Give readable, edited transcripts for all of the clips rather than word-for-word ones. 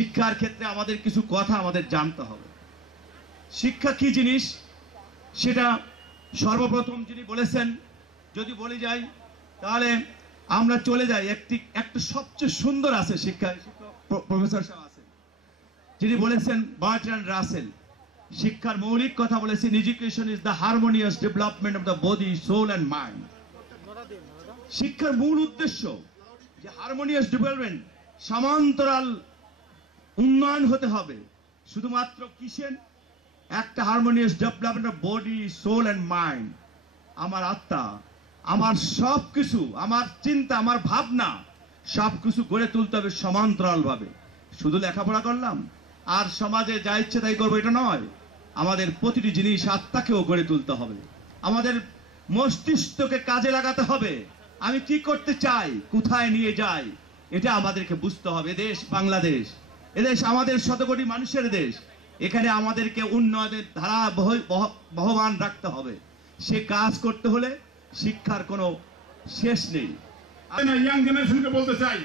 শিক্ষার ক্ষেত্রে আমাদের কিছু কথা আমাদের জানতে হবে। শিক্ষা কি জিনিস সেটা সর্বপ্রথম যিনি বলেছেন, যদি বলে যাই তাহলে আমরা চলে যাই একটা সবচেয়ে সুন্দর আছে শিক্ষা প্রফেসর সাহেব আছেন, যিনি বলেছেন বার্ট্রান্ড রাসেল, শিক্ষার মৌলিক কথা বলেছেন, education is the harmonious development of the body, soul and mind. শিক্ষার মূল উদ্দেশ্য যে হারমোনিয়াস ডেভেলপমেন্ট, সমান্তরাল উন্নয়ন হতে হবে। শুধুমাত্র কিসের? একটা harmonious development of body, soul and mind. আমার আত্মা, আমার সব কিছু, আমার চিন্তা, আমার ভাবনা সব কিছু গড়ে তুলতে হবে সমান্তরাল ভাবে। শুধু লেখাপড়া করলাম আর সমাজে যা ইচ্ছে তাই করবো এটা নয়, আমাদের প্রতিটি জিনিস আত্মাকেও গড়ে তুলতে হবে। আমাদের মস্তিষ্ককে কাজে লাগাতে হবে। আমি কি করতে চাই, কোথায় নিয়ে যাই, এটা আমাদেরকে বুঝতে হবে। দেশ বাংলাদেশ, এদেশ আমাদের শতকোটি মানুষের দেশ। এখানে আমাদেরকে উন্নয়নের ধারা বহমান রাখতে হবে। সে কাজ করতে হলে শিক্ষার কোনো শেষ নেই। ইয়াং জেনারেশনকে বলতে চাই,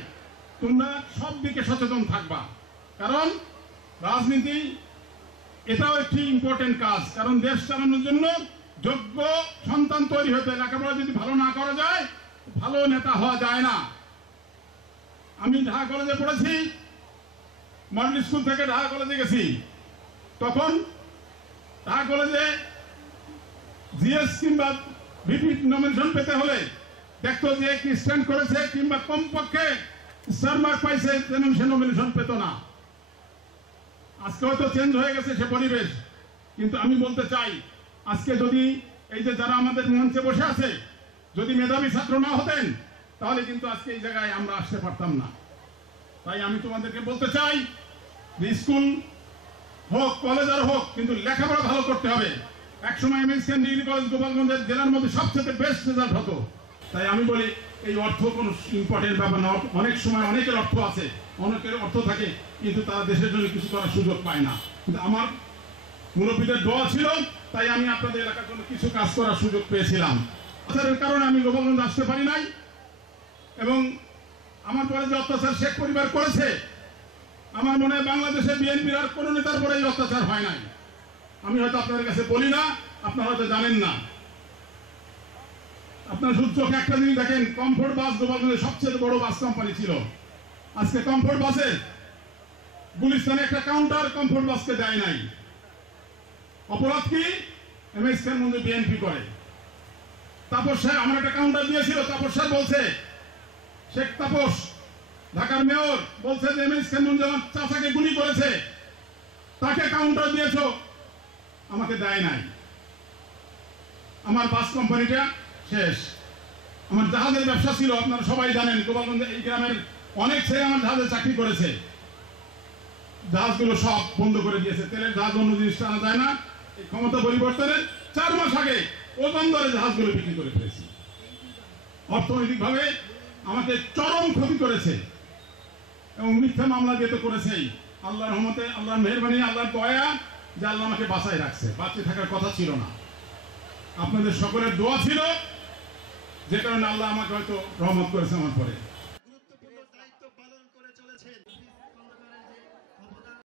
তোমরা সব দিকে সচেতন থাকবা, কারণ রাজনীতি এটাও একটি ইম্পর্টেন্ট কাজ। কারণ দেশ চালানোর জন্য যোগ্য সন্তান তৈরি হতে, লেখাপড়া যদি ভালো না করা যায় ভালো নেতা হওয়া যায় না। আমি ঢাকা কলেজে পড়েছি, মডেল স্কুল থেকে ঢাকা কলেজে গেছি। তখন ঢাকা কলেজে জিএস কিংবা ভিপি নমিনেশন পেতে হলে দেখতো যে কি স্ট্যান্ড করেছে কিংবা কমপক্ষে স্টার মার্ক পাইছে, সে নমিনেশন পেত না। আজকে হয়তো চেঞ্জ হয়ে গেছে সে পরিবেশ, কিন্তু আমি বলতে চাই আজকে যদি এই যে যারা আমাদের মঞ্চে বসে আছে যদি মেধাবী ছাত্র না হতেন তাহলে কিন্তু আজকে এই জায়গায় আমরা আসতে পারতাম না। তাই আমি তোমাদেরকে বলতে চাই যে স্কুল হোক, কলেজ আর হোক, কিন্তু লেখাপড়া ভালো করতে হবে। একসময় এমএসকেন ডিগ্রি কলেজ গোপালগঞ্জের জেলার মধ্যে সবচেয়ে বেস্ট রেজাল্ট হতো। তাই আমি বলি এই অর্থ কোনো ইম্পর্টেন্ট ব্যাপার না। অনেক সময় অনেকের অর্থ আছে, অনেকের অর্থ থাকে, কিন্তু তারা দেশের জন্য কিছু করার সুযোগ পায় না। কিন্তু আমার মুরব্বীদের দোয়া ছিল, তাই আমি আপনাদের এলাকার জন্য কিছু কাজ করার সুযোগ পেয়েছিলাম। অত্যাচারের কারণে আমি গোপালগঞ্জ আসতে পারি নাই, এবং আমার পরে যে অত্যাচার শেখ পরিবার করেছে, আমার মনে হয় বাংলাদেশে বিএনপির আর কোনো নেতার পরে এই অত্যাচার হয় নাই। আমি হয়তো আপনাদের কাছে বলি না, আপনারা হয়তো জানেন না। আপনারা শুধু চোখে একটা জিনিস দেখেন, কমফোর্ট বাস গোপালগঞ্জের সবচেয়ে বড় বাস কোম্পানি ছিল। আজকে কমফোর্ট বাসে গুলিস্তানে একটা কাউন্টার কমফোর্ট বাসকে দেয় নাই। অপরাধ কি? এমএসকের মধ্যে বিএনপি করে। তাপস স্যার আমার একটা কাউন্টার দিয়েছিল, তাপস স্যার বলছে, শেখ তাপস ঢাকার মেয়র বলছে যে এমএসকের মধ্যে আমার চাচাকে গুলি করেছে, তাকে কাউন্টার দিয়েছ, আমাকে দেয় নাই। আমার বাস কোম্পানিটা শেষ। আমার জাহাজের ব্যবসা ছিল, আপনারা সবাই জানেন, গোপালগঞ্জে এই গ্রামের অনেক ছেলে আমার জাহাজে চাকরি করেছে। জাহাজগুলো সব বন্ধ করে দিয়েছে। তেলের জাহাজ অন্য জিনিস আনা যায় না। এই ক্ষমতা পরিবর্তনের 4 মাস আগে ওজন দরে জাহাজগুলো বিক্রি করে ফেলেছি। অর্থনৈতিকভাবে আমাকে চরম ক্ষতি করেছে, এবং মিথ্যা মামলা দিয়ে তো করেছেই। আল্লাহর রহমতে, আল্লাহর মেহেরবানি, আল্লাহর দয়া যে আল্লাহ আমাকে বাঁচায় রাখছে। বাঁচে থাকার কথা ছিল না, আপনাদের সকলের দোয়া ছিল, যে কারণে আল্লাহ আমাকে হয়তো রহমত করেছে আমার পরে।